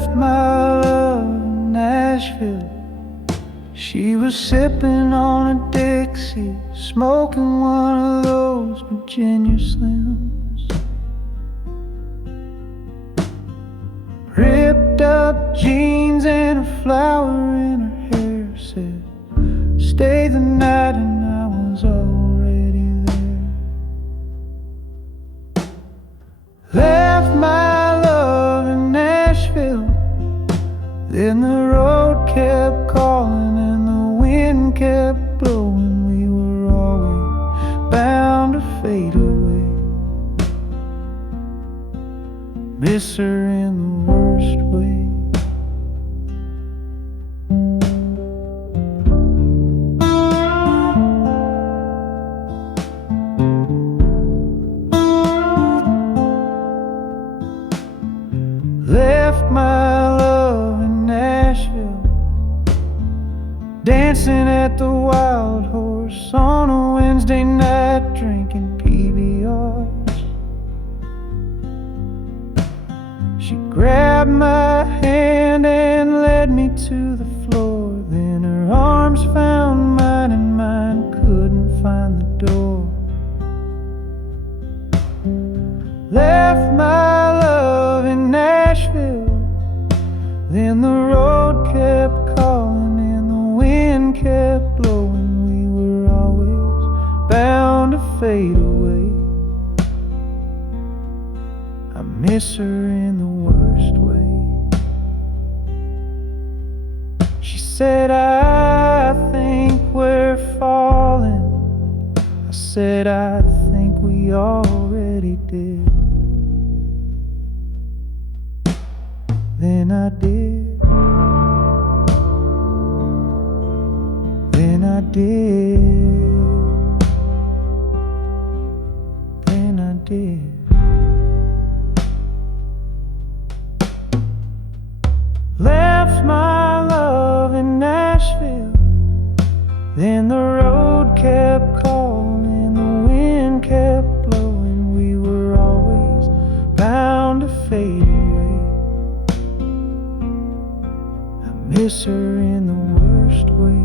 left my love in Nashville. She was sipping on a Dixie, smoking one of those Virginia Slims. Ripped up jeans and a flower in her hair, said stay the night, and I was already there. Left my love in Nashville, then the road kept calling and the wind kept blowing. We were always bound to fade away. Miss her in the worst way. Left my love in Nashville, dancing at the Wild Horse on a Wednesday night, drinking PBRs. She grabbed my hand and led me to the floor. Then her arms found mine and mine couldn't find the door. Left my love in Nashville, then the road kept calling and the wind kept blowing. We were always bound to fade away. I miss her in the worst way. She said, I think we're falling. I said, I think we already did. Then I did. Then I did. Then I did. Left my love in Nashville, then the road kept calling, the wind kept blowing. We were always bound to fade away. I miss her in the worst way.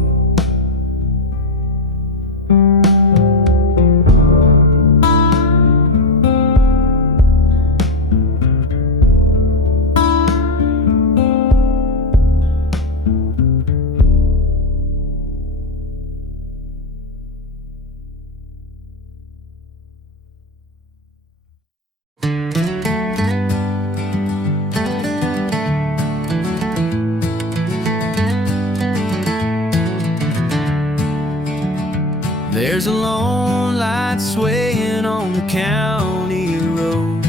There's a lone light swaying on the county road.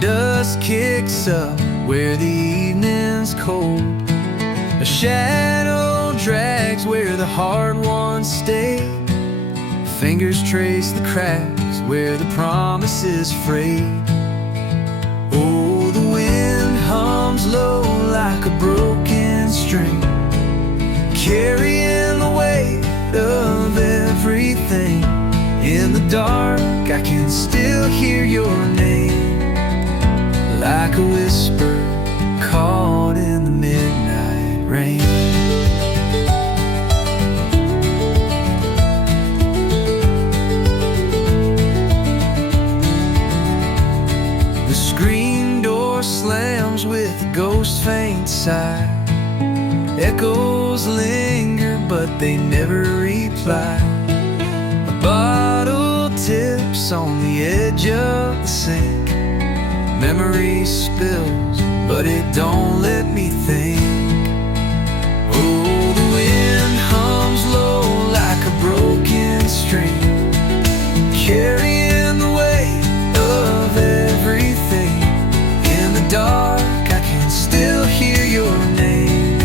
Dust kicks up where the evening's cold. A shadow drags where the hard ones stay. Fingers trace the cracks where the promises frayed. Oh, the wind hums low like a broken string, carrying the weight of everything. In the dark, I can still hear your name, like a whisper caught in the midnight rain. The screen door slams with a ghost faint sigh. Echoes linger, but they never reply. A bottle tips on the edge of the sink. Memory spills, but it don't let me think. Oh, the wind hums low like a broken string, carrying the weight of everything. In the dark, I can still hear your name,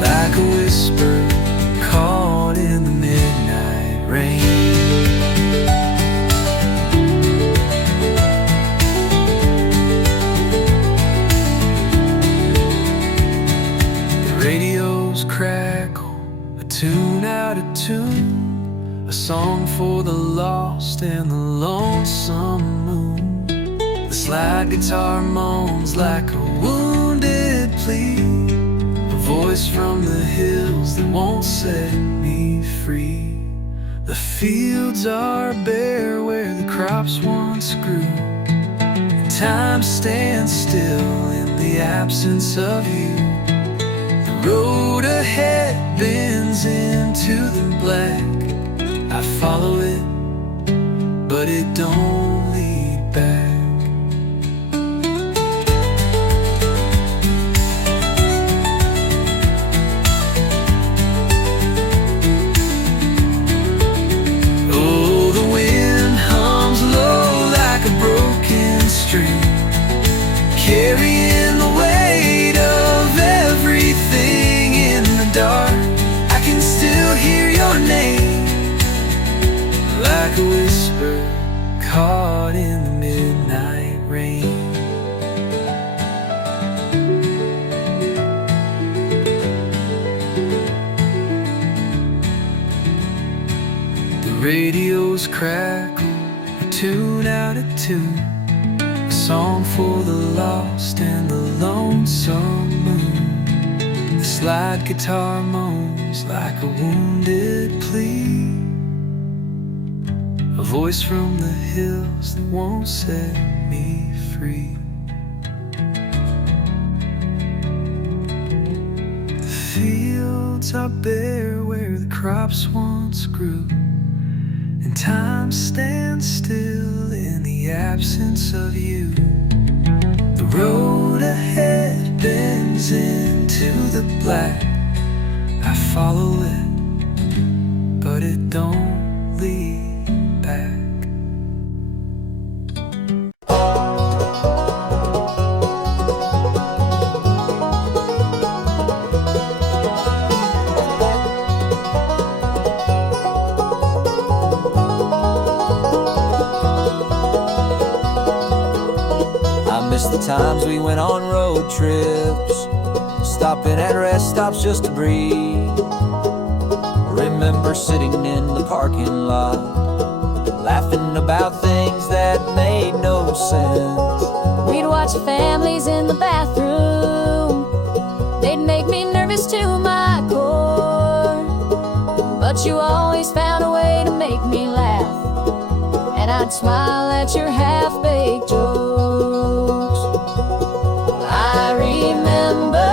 like a whisper caught in the midnight rain. The radios crackle, a tune out of tune, a song for the lost and the lonesome moon. The slide guitar moans like a wounded plea, a voice from the hills that won't set me free. The fields are bare where the crops once grew, and time stands still in the absence of you. The road ahead bends into the black. I follow it, but it don't lead back. Oh, the wind hums low like a broken string, carrying the weight of everything in the dark. I can still hear your name, like a whisper caught in the midnight rain. The radio's crackle, a tune out of tune, a song for the lost and the lonesome moon. The slide guitar moans like a wounded plea, a voice from the hills that won't set me free. The fields are bare where the crops once grew, and time stands still in the absence of you. The road ahead bends into the black. I follow it, but it don't lead back. The times we went on road trips, stopping at rest stops just to breathe. Remember sitting in the parking lot, laughing about things that made no sense. We'd watch families in the bathroom, they'd make me nervous to my core, but you always found a way to make me laugh, and I'd smile at your half-baked jokes. I remember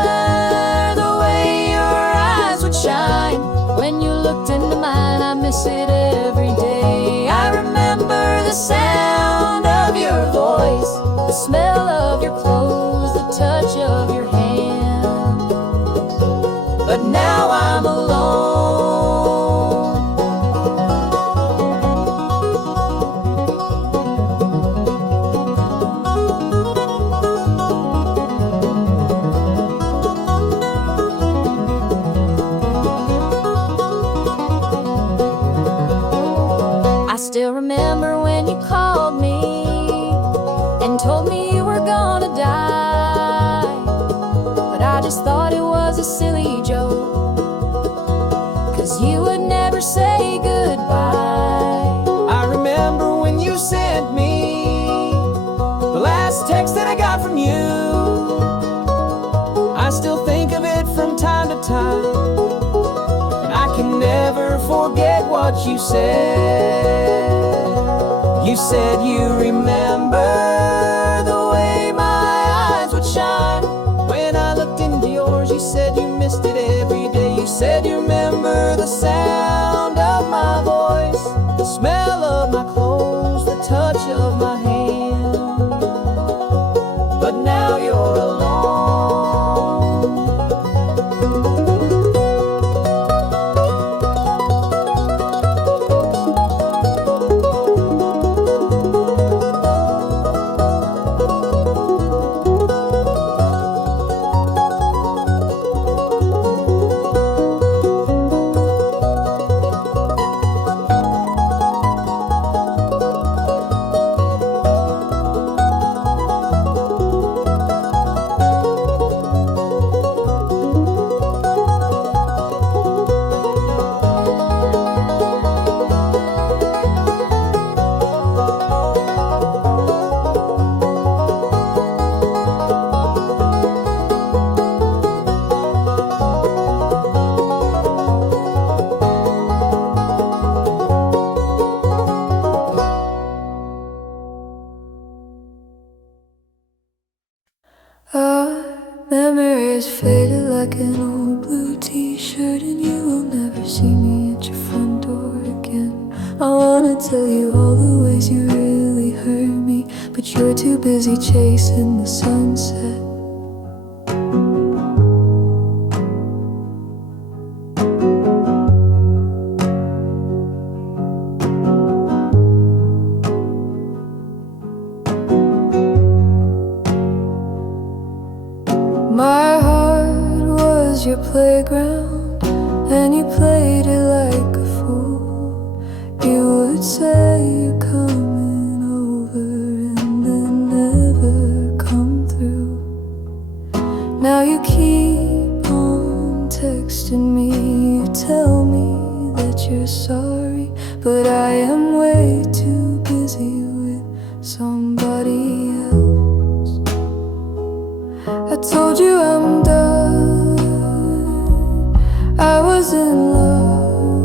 the way your eyes would shine when you looked into mine. I miss it every day. I remember the sound of your voice, the smell of your clothes, the touch of your hand. But now I'm alone. Still remember when you called me and told me you were gonna die, but I just thought it was a silly joke, 'cause you would never say goodbye. I remember when you sent me the last text that I got from you. I still think of it from time to time, and I can never forget what you said. You said you remember the way my eyes would shine when I looked into yours. You said you missed it every day. You said you remember the sound of my voice, the smell of my clothes, the touch of my hand. But now you're alone. Memories faded like an old blue t-shirt, and you will never see me at your front door again. I wanna tell you all the ways you really hurt me, but you're too busy chasing the sunset. My heart was your playground, and you played it like a fool. You would say you're coming over and then never come through. Now you keep on texting me, you tell me that you're sorry, but I am way too busy with somebody else. I told you I'm done, I was in love,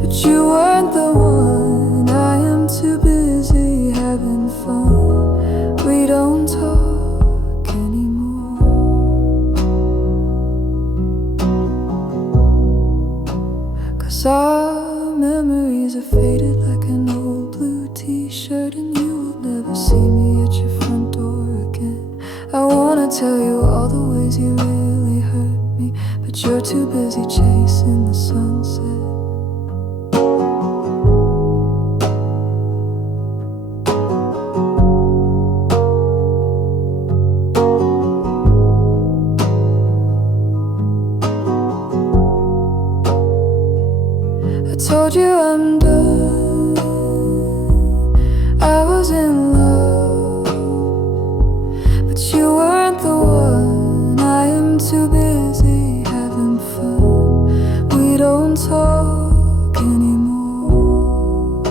but you weren't the one. I am too busy having fun, we don't talk anymore. 'Cause our memories are faded like an old blue t-shirt, and you will never see me at your front door again. I wanna tell you all the ways you really hurt me, but you're too busy chasing the sunset. I told you I'm done, I was in love, but you weren't the one. I am too busy having fun, we don't talk anymore.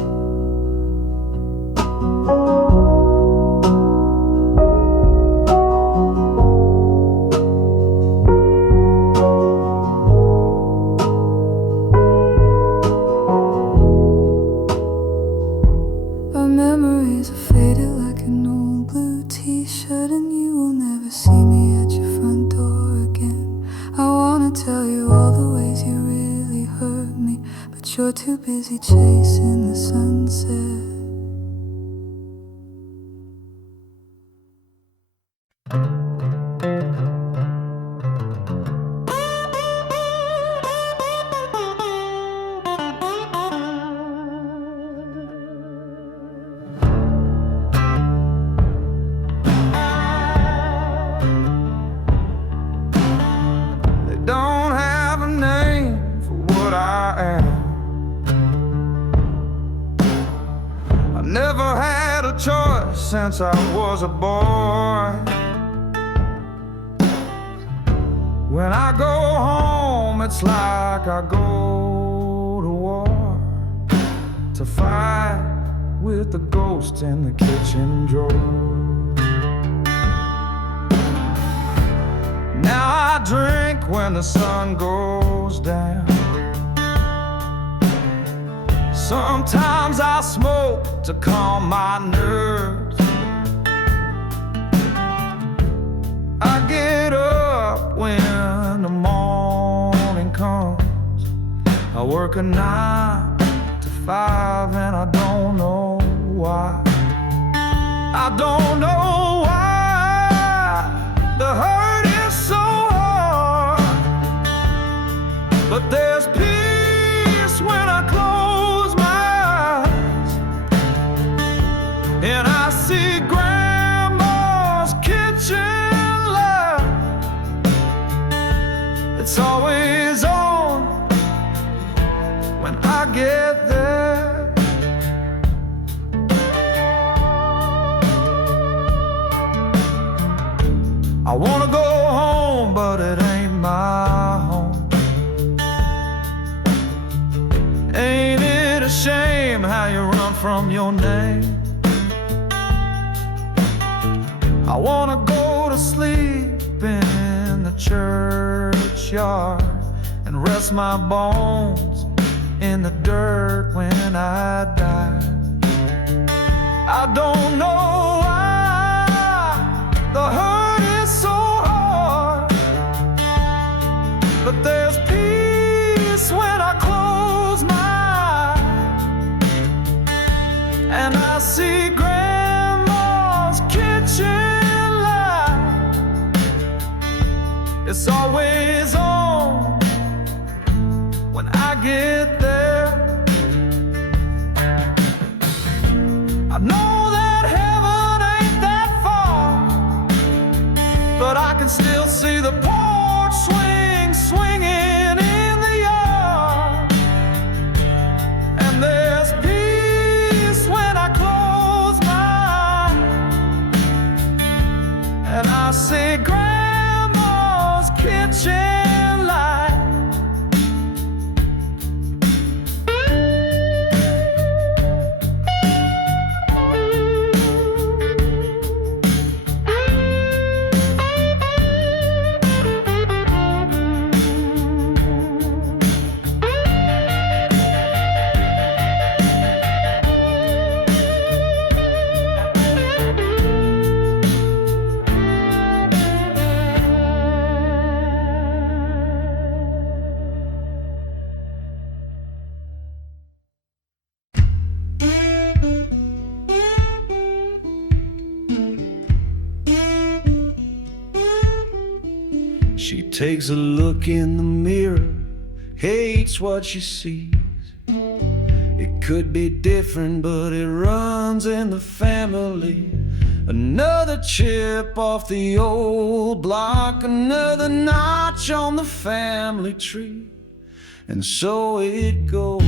Our memories are faded like an old blue t-shirt, and you will never see me at your front door again. I wanna tell you all the ways you really hurt me, but you're too busy chasing the sunset. They don't have a name for what I am. I never had a choice since I was a boy. When I go home, it's like I go to war, to fight with the ghost in the kitchen drawer. Now I drink when the sun goes down. Sometimes I smoke to calm my nerves. I get up when the morning comes. I work a 9 to 5 and I don't know why. I don't know why the hurt is so hard, but there's peace when I close my eyes and I see Grandma's kitchen light. It's always on when I get there. I wanna go home, but it ain't my home. Ain't it a shame how you run from your name? I wanna go to sleep in the churchyard and rest my bones in the dirt when I die. I don't know why the hurt is so see Grandma's kitchen light. It's always on when I get there. I know that heaven ain't that far, but I can still see the porch swinging in the yard. And there's peace when I close my eyes, and I see Grandma's kitchen light. She takes a look in the mirror, hates what she sees. It could be different, but it runs in the family. Another chip off the old block, another notch on the family tree, and so it goes.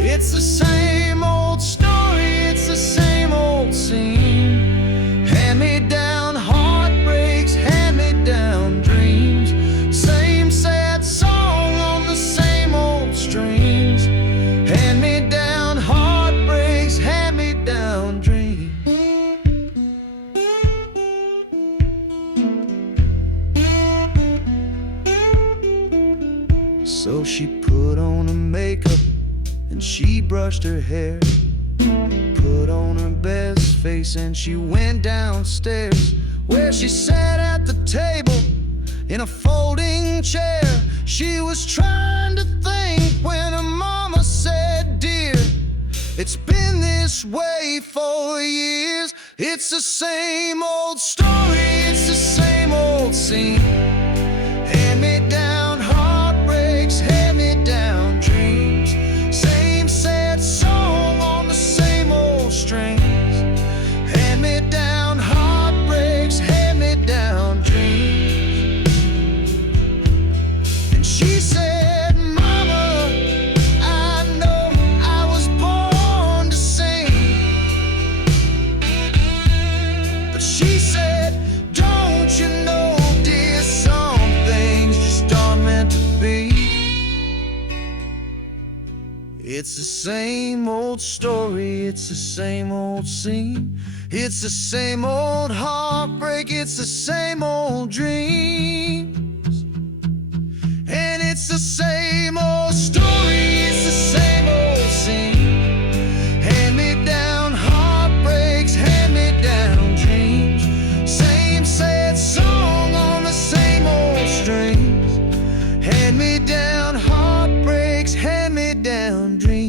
It's the same old story, it's the same old scene. Hand-me-down heartbreaks, hand-me-down dreams. Same sad song on the same old strings. Hand-me-down heartbreaks, hand-me-down dreams. So she put on her makeup and she brushed her hair, put on her best face, and she went downstairs, where she sat at the table in a folding chair. She was trying to think when her mama said, "Dear, it's been this way for years. It's the same old story, it's the same old scene. Hand-me-down heartbreaks, hand-me-down dreams. Same sad song on the same old strings. Hand-me-down heartbreaks, hand-me-down dreams." And she said, "Mama, I know I was born to sing." But she said, "Don't you know, dear, some things just aren't meant to be." It's the same old story, it's the same old scene. It's the same old heartbreak, it's the same old dreams. And it's the same old story, it's the same old scene. Hand-me-down heartbreaks, hand-me-down dreams. Same sad song on the same old strings. Hand-me-down heartbreaks, hand-me-down dreams.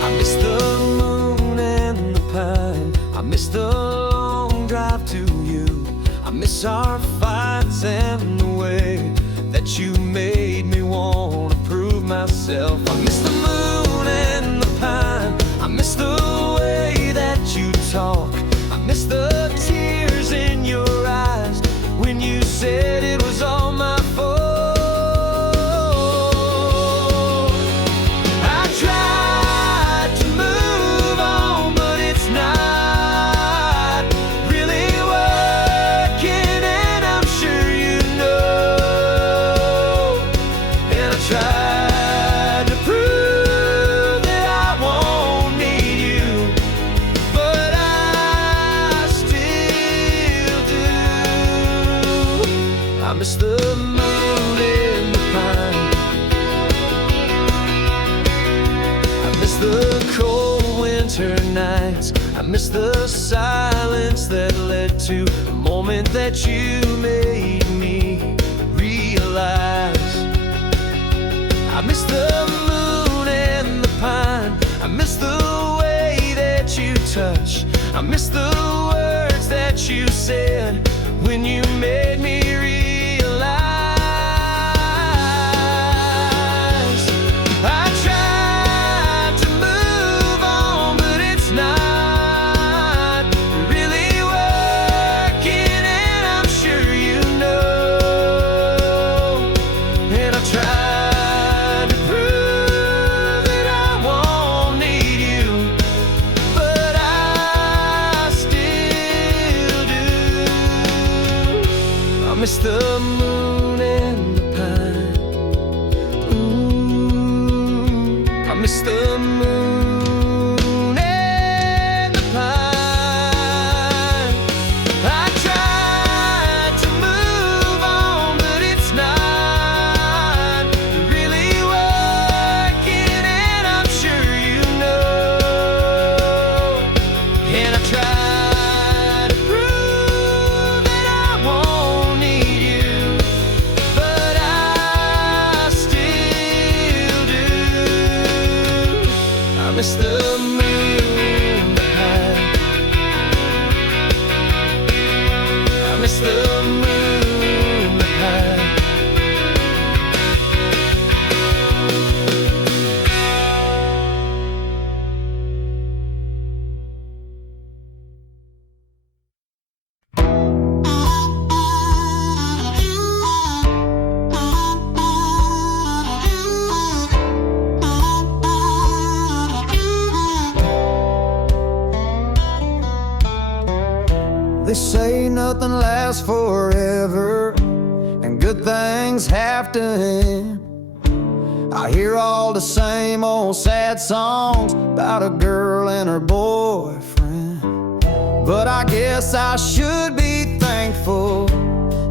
I miss the moon and the pine. I miss the long drive to you. I miss our fights and the way that you made me want to prove myself. I miss the moon and the pine. I miss the way that you talk. I miss the tears in your eyes when you said it was all my fault. I tried to move on, but it's not really miss the moon in the pine. I miss the cold winter nights. I miss the silence that led to the moment that you made me realize. I miss the moon and the pine. I miss the way that you touch. I miss the words that you said when you made me realize. I tried to move on, but it's not really working, and I'm sure you know. And I tried to prove that I won't need you, but I still do. I miss the moon and the pine. I miss the moon and the pine. I tried to move on, but it's not really working, and I'm sure you know. And I tried to prove that I won't need you, but I still do. I miss the moon, the pine. I miss the moon, the pine. They say nothing lasts forever, and good things have to end. I hear all the same old sad songs about a girl and her boyfriend, but I guess I should be thankful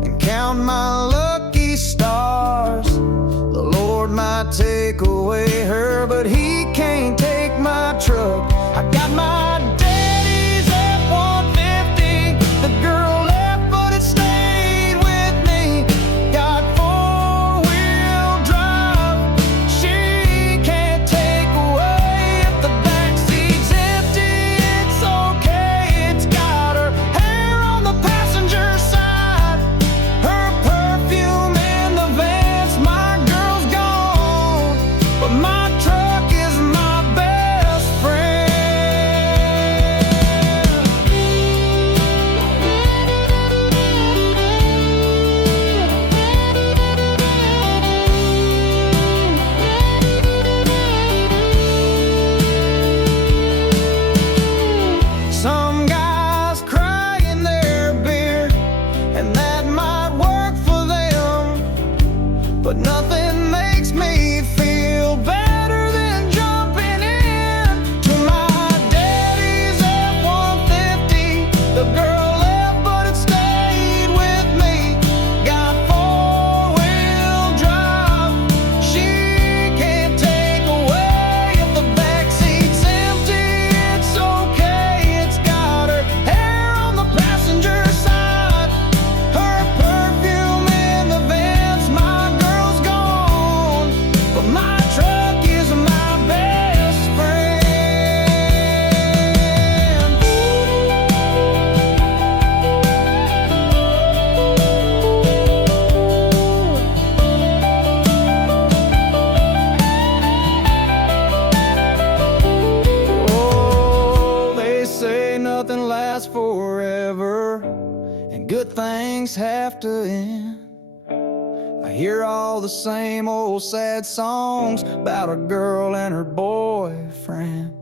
and count my lucky stars. The Lord might take away her, but He can't take my truck. I got my daddy's F-150. The girl left, but it stayed with me. Got four-wheel drive. She can't take away if the backseat's empty. It's okay. It's got her hair on the passenger side, her perfume in the vents. My girl's gone, but my truck is my best friend. Some guys cry in their beer, and that might work for them, but nothing makes me feel better than jumping in to my daddy's F-150. The girl left, but it stayed with me. Got four-wheel drive. She can't take away if the backseat's empty. It's okay. It's got her hair on the passenger side, her perfume in the vents. My girl's gone, but my truck is my best friend. Oh, they say nothing lasts forever, and good things have to end. I hear all the same old sad songs about a girl and her boyfriend,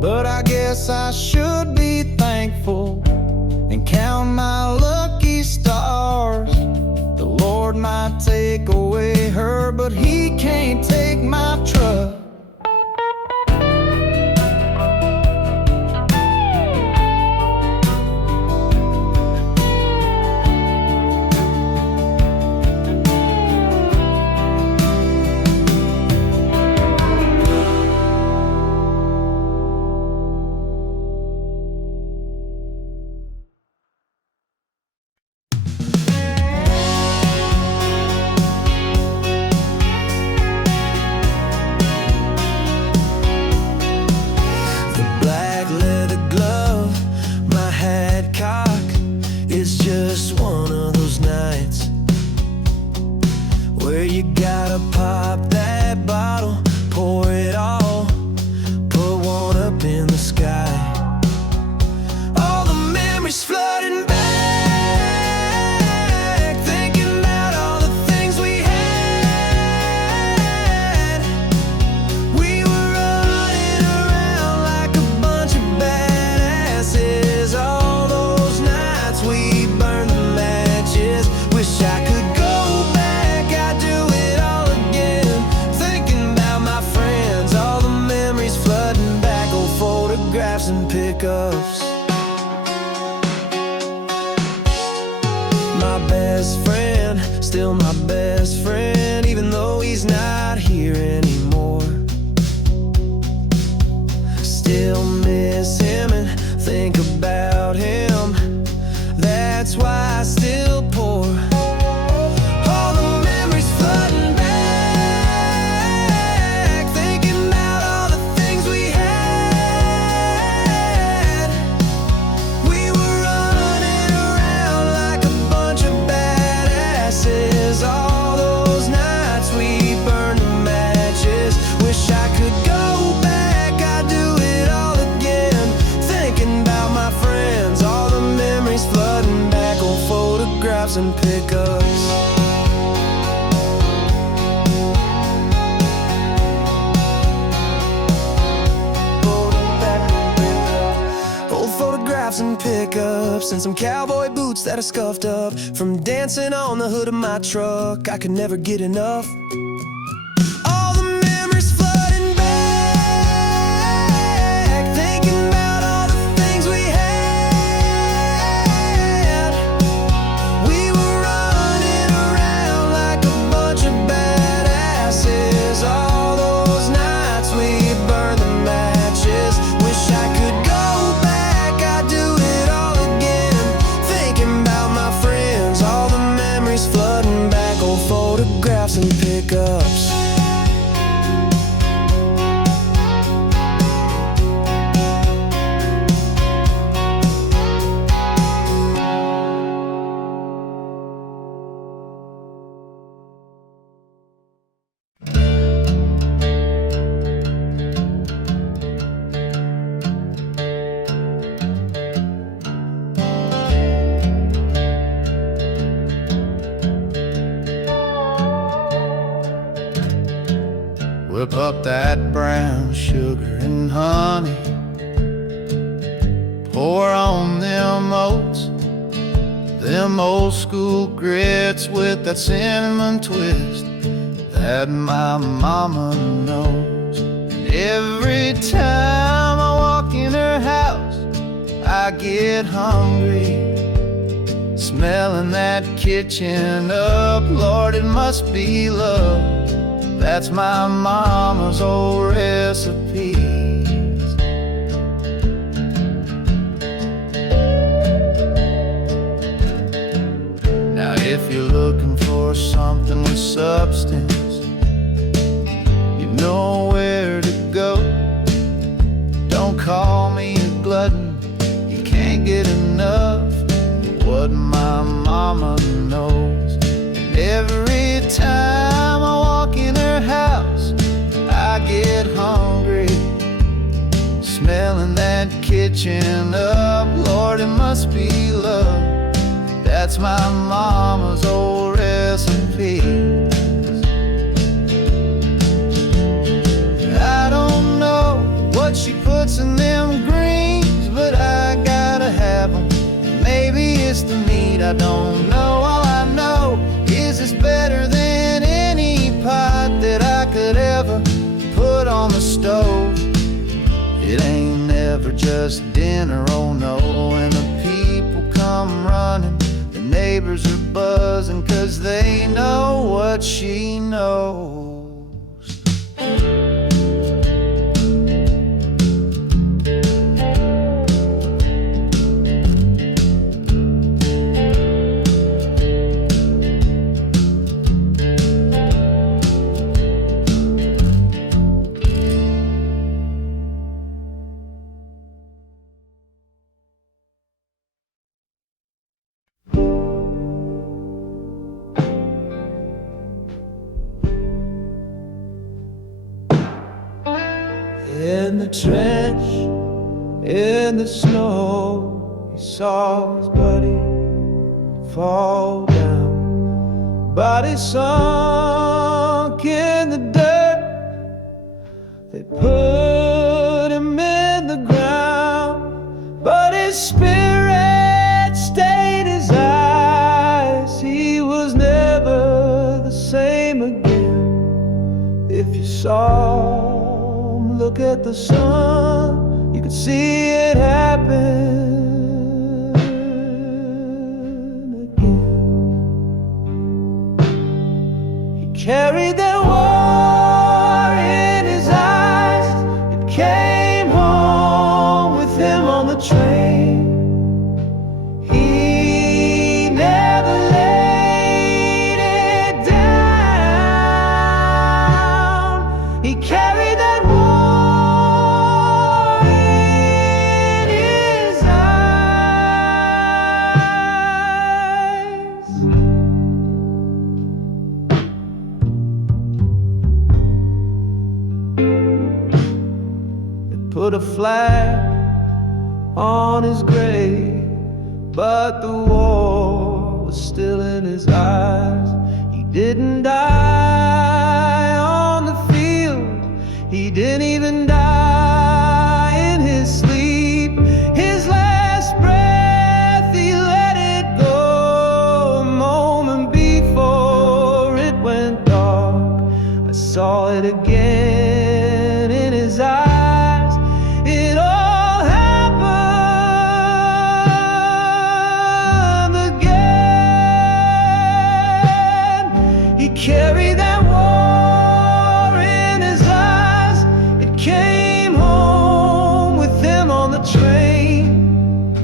but I guess I should be thankful and count my lucky stars. The Lord might take away her, but He can't take my truck. It's just one of those nights where you gotta pop that bottle, pour it all, put one up in the sky. All the memories flooding back, thinking about all the things we had. We were running around like a bunch of badasses. All those nights we burned the matches. Wish I could go back, I'd do it all again. Thinking about my friends, all the memories flooding back, old photographs and pickups. My best friend, still my best friend, even though he's not here anymore. Still miss him and think about him. That's why I still pour. All the memories flooding back, thinking about all the things we had. We were running around like a bunch of badasses. All those nights we burned the matches. Wish I could go back, I'd do it all again. Thinking about my friends, all the memories flooding back, old photographs and pickups. Old photographs and pickups, and some cowboy boots that are scuffed up from dancing on the hood of my truck. I could never get enough. All the memories flooding back, thinking about all the things we had. We were running around like a bunch of badasses. All those nights we burned the matches. Wish I could go back, I'd do it all again. Thinking about my friends, all the memories flooding back, old photographs and pickups. Whip up that brown sugar and honey, pour on them oats, them old school grits with that cinnamon twist that my mama knows. And every time I walk in her house, I get hungry, smelling that kitchen up. Lord, it must be love. That's my mama's old recipes. Now if you're looking for something with substance, you know where to go. Don't call me a glutton, you can't get enough of what my mama knows. And every time I walk in her house, I get hungry, smelling that kitchen up. Lord, it must be love. That's my mama's old recipe. I don't know what she puts in them greens, but I gotta have them. Maybe it's the meat, I don't know. All I know is it's better than any pot that I could ever put on the stove. It ain't never just dinner, oh no. And the people come running, the neighbors are buzzing, 'cause they know what she knows. In the trench, in the snow, he saw his buddy fall down. Body sunk in the dirt, they put him in the ground, but his spirit stayed his eyes. He was never the same again. If you saw him look at the sun, you could see it happen again. He carried that war in his eyes. It came home with him on the train. He never laid it down. He carried that war in his eyes. They put a flag on his grave, but the war was still in his eyes. He didn't die on the field, he didn't even die in his sleep. His last breath, he let it go a moment before it went dark. I saw it again in his eyes. It all happened again. He carried that war in his eyes. It came home with him on the train.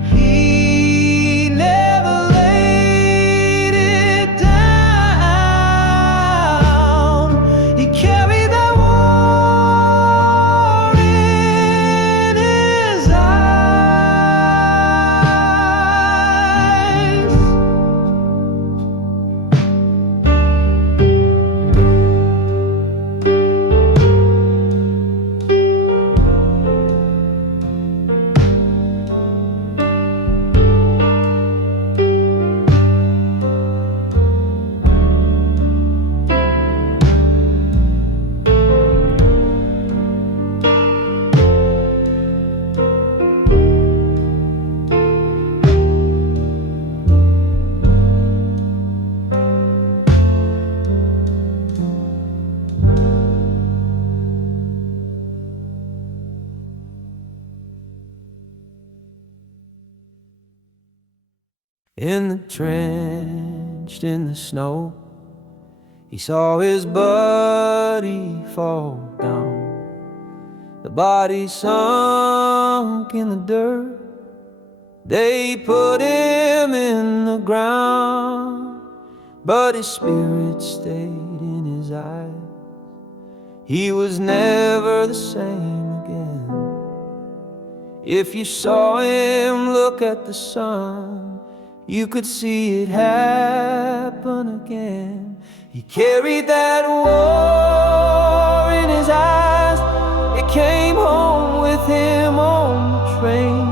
He never laid it down. He carried that war in his eyes. In the trench, in the snow, he saw his buddy fall down. The body sunk in the dirt, they put him in the ground, but his spirit stayed in his eyes. He was never the same again. If you saw him look at the sun, you could see it happen again. He carried that war in his eyes. It came home with him on the train.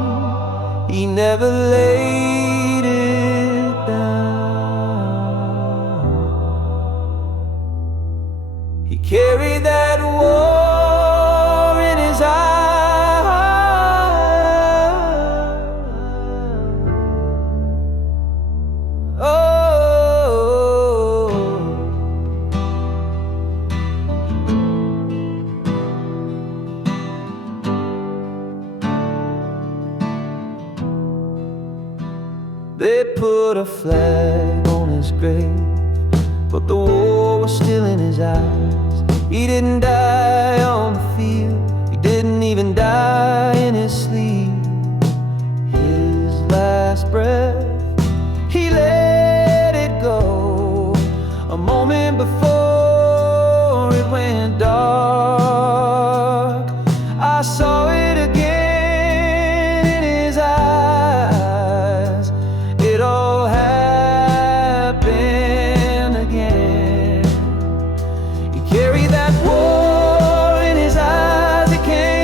He never laid it down. He carried that war in his eyes. They put a flag on his grave, but the war was still in his eyes. He didn't die on the field, he didn't even die in his sleep. His last breath, he let it go a moment before it went dark. I saw it again in his eyes. It all happened again. He carried that war in his eyes. It came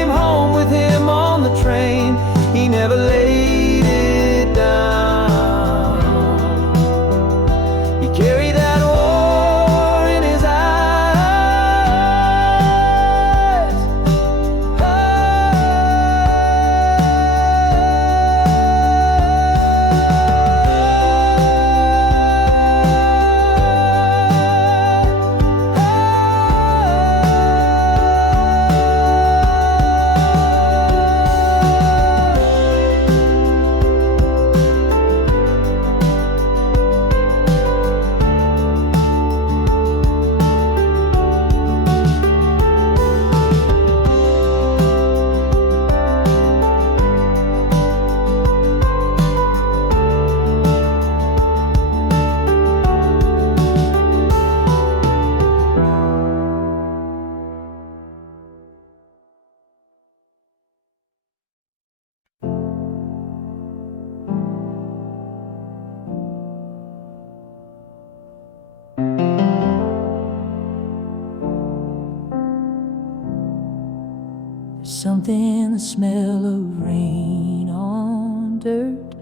something in the smell of rain on dirt.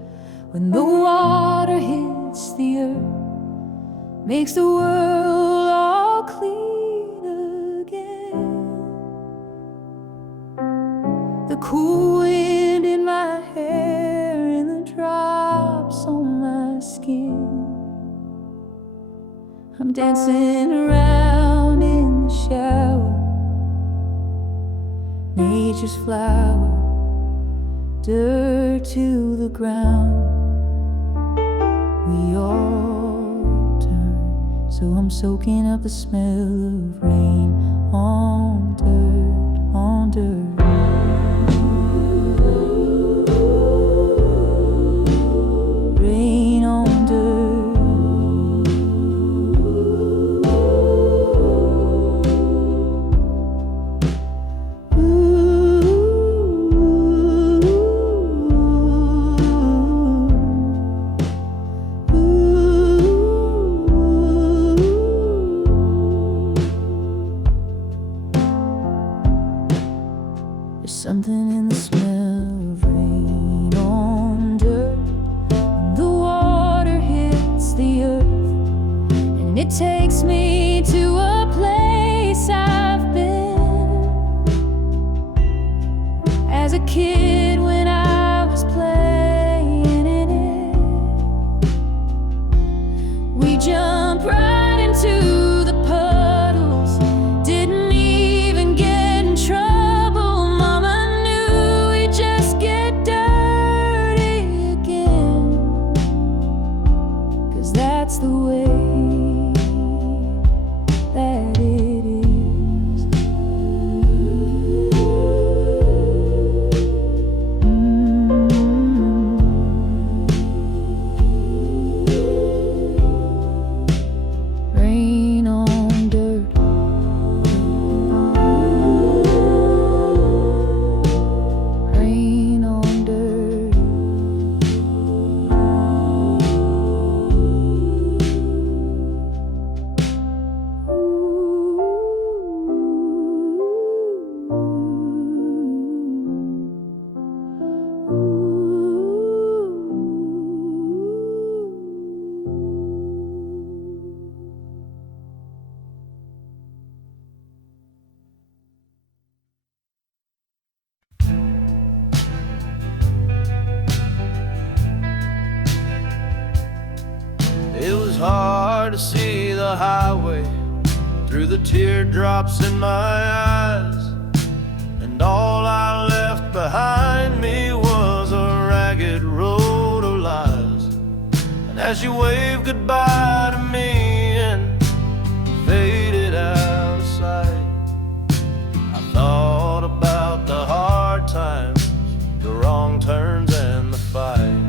When the water hits the earth, makes the world all clean again. The cool wind in my hair and the drops on my skin. I'm dancing around in the shower, nature's flower, dirt to the ground. We all turn, so I'm soaking up the smell of rain on dirt, on dirt. Rain on dirt. There's something in the smell of rain on dirt. When the water hits the earth, and it takes me to a place I've been as a kid when I was playing in it. We jump right into the puddles, didn't even get in trouble. That's the way that it is. Rain on dirt. Rain on dirt. It was hard to see the highway through the teardrops in my eyes, and all I left behind me was a ragged road of lies. And as you waved goodbye to me and faded out of sight, I thought about the hard times, the wrong turns and the fight.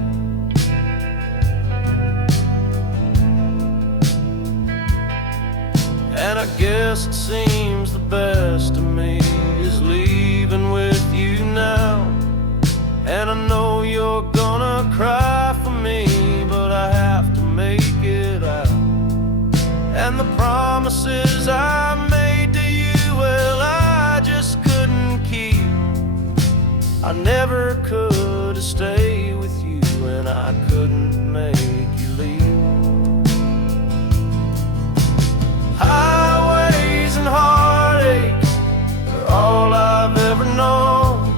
And I guess it seems the best of me is leaving with you now. And I know you're gonna cry for me, but I have to make it out. And the promises I made to you, well, I just couldn't keep. I never could stay with you, and I couldn't make you leave. Highways and heartaches are all I've ever known.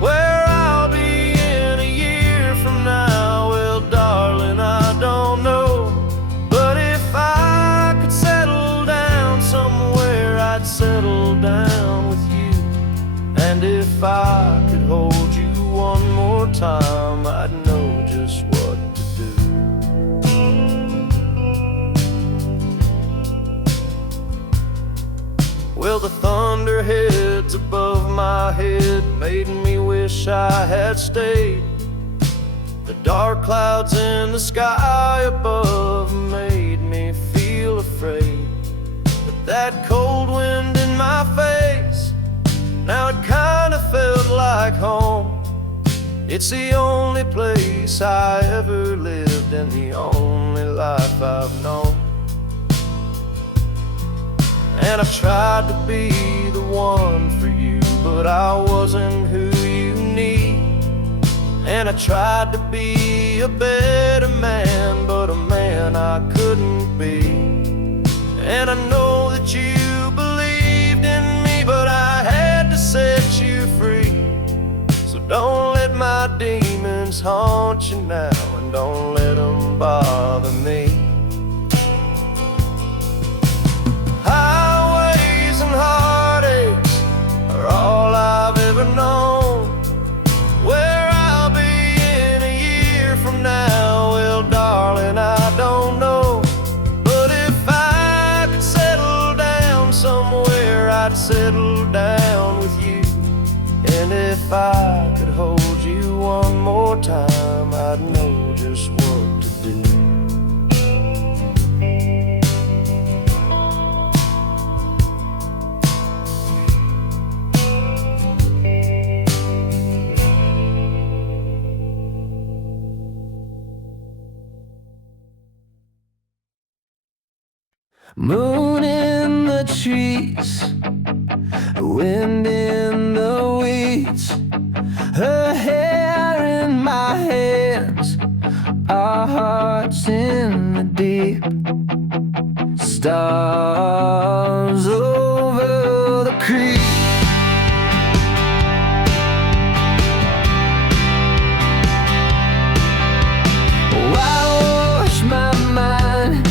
Where I'll be in a year from now, well, darling, I don't know. But if I could settle down somewhere, I'd settle down with you. And if I could hold you one more time, I'd know just what to do. Well, the thunderheads above my head made me wish I had stayed. The dark clouds in the sky above made me feel afraid. But that cold wind in my face, now it kinda felt like home. It's the only place I ever lived and the only life I've known. And I've tried to be the one for you, but I wasn't who you need. And I tried to be a better man, but a man I couldn't be. And I know that you believed in me, but I had to set you free. So don't let my demons haunt you now, and don't let them bother me. Highways and heartaches are all I've ever known. Where I'll be in a year from now, well, darling, I don't know. But if I could settle down somewhere, I'd settle down with you. And if I could hold you one more time, I'd know just what to do. Moon in the trees, wind in the weeds, her hair in my hands, our hearts in the deep, stars over the creek. Wash my mind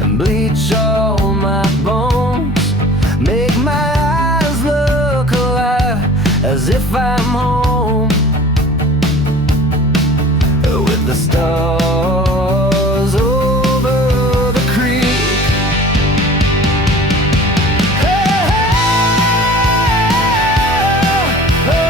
and bleach all my bones, make my eyes look alive as if I'm home with the stars over the creek. Hey, hey, hey,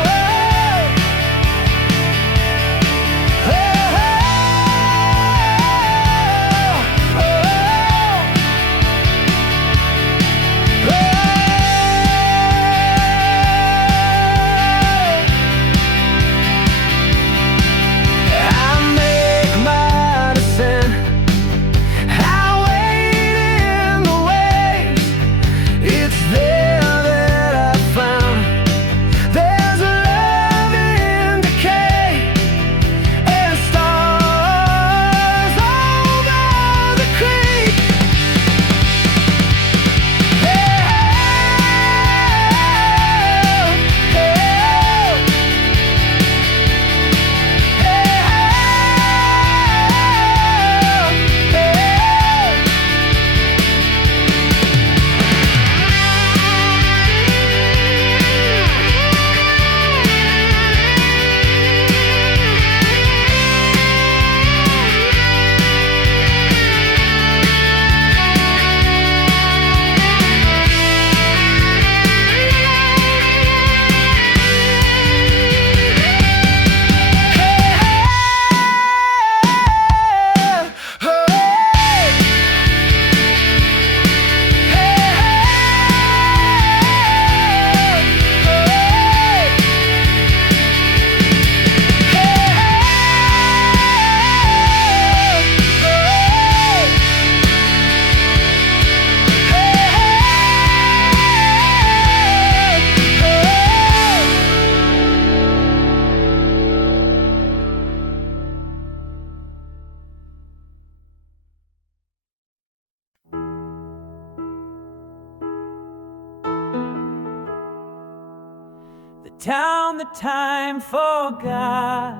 the town that time forgot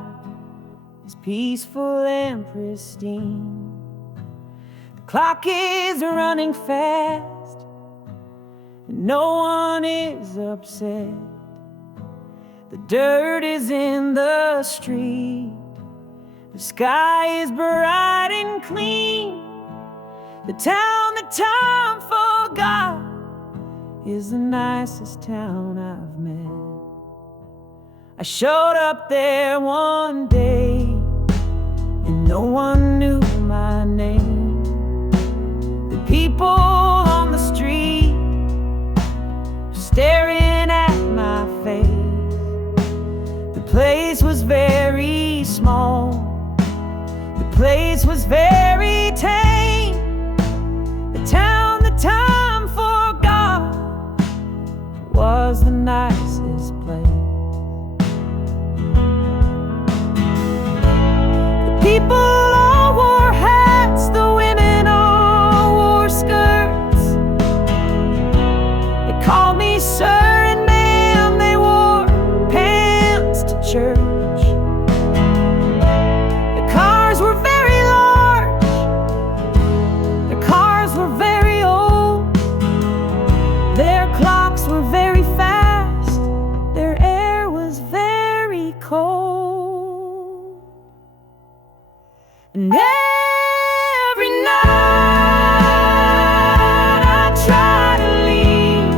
is peaceful and pristine. The clock is running fast, and no one is upset. The dirt is in the street, the sky is bright and clean. The town that time forgot is the nicest town I've met. I showed up there one day, and no one knew my name. The people on the street were staring at my face. The place was very small, the place was very tame. The town that time forgot was the nicest every night I try to leave,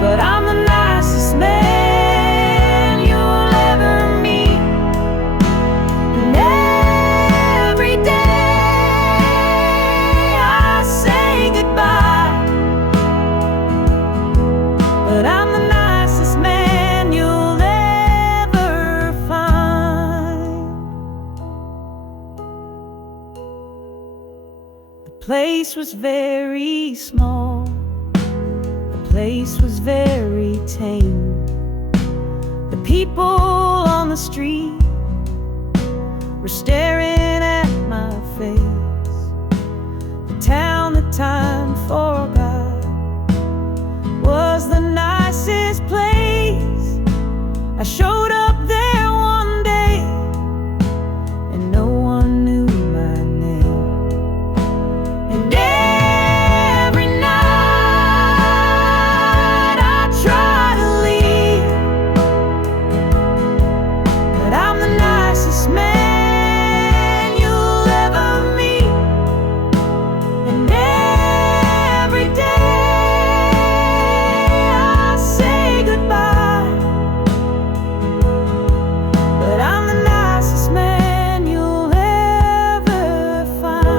but I'm the nicest man you'll ever meet. And every day I say goodbye, but I'm the nicest man you'll ever find. The place was very small, the place was very tame. The people on the street were staring at my face. The town that time forgot was the nicest place. I showed up there one day and no one knew my name. And every night I try to leave, but I'm the nicest man you'll ever meet. And every day I say goodbye, but I'm the nicest man you'll ever find.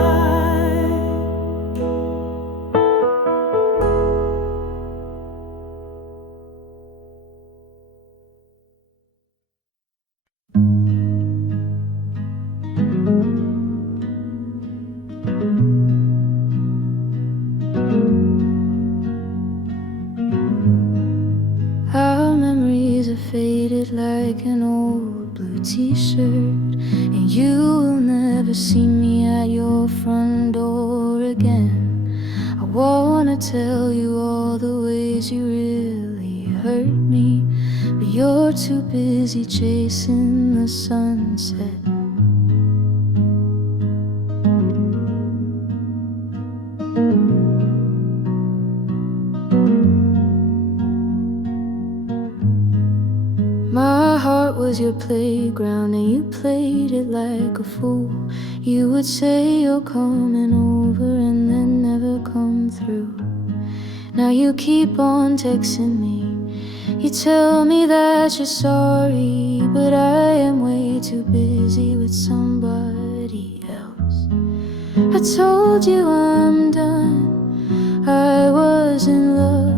Our memories are faded like an old blue t-shirt, and you will never see me at your front door again. I wanna tell you all the ways you really hurt me, but you're too busy chasing the sunset. My heart was your playground and you played it like a fool. You would say you're coming over and then never come through. Now you keep on texting me. You tell me that you're sorry, but I am way too busy with somebody else. I told you I'm done, I was in love,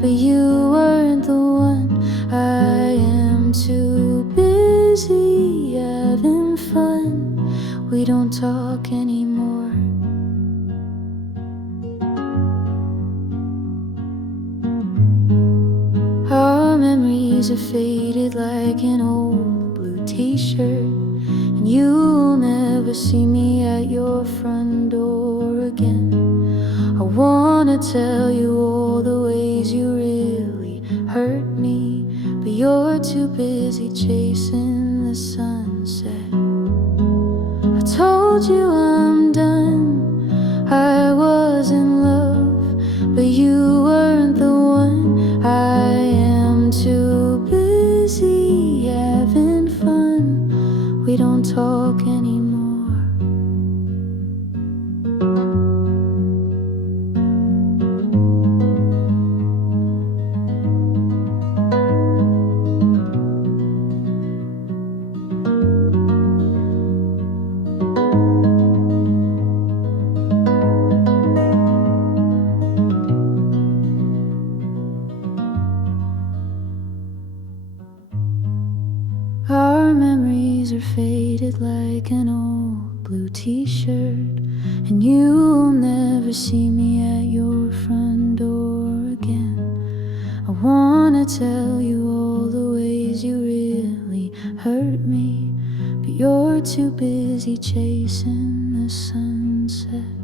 but you weren't the one. I am too busy having fun. We don't talk anymore. Our memories are faded like an old blue t-shirt, and you'll never see me at your front door again. I wanna tell you all the ways you really hurt me, but you're too busy chasing the sunset. I told you I'm done, I was in love, but you weren't the one. I am too busy having fun. We don't talk anymore. Our memories are faded like an old blue t-shirt, and you'll never see me at your front door again. I wanna tell you all the ways you really hurt me, but you're too busy chasing the sunset.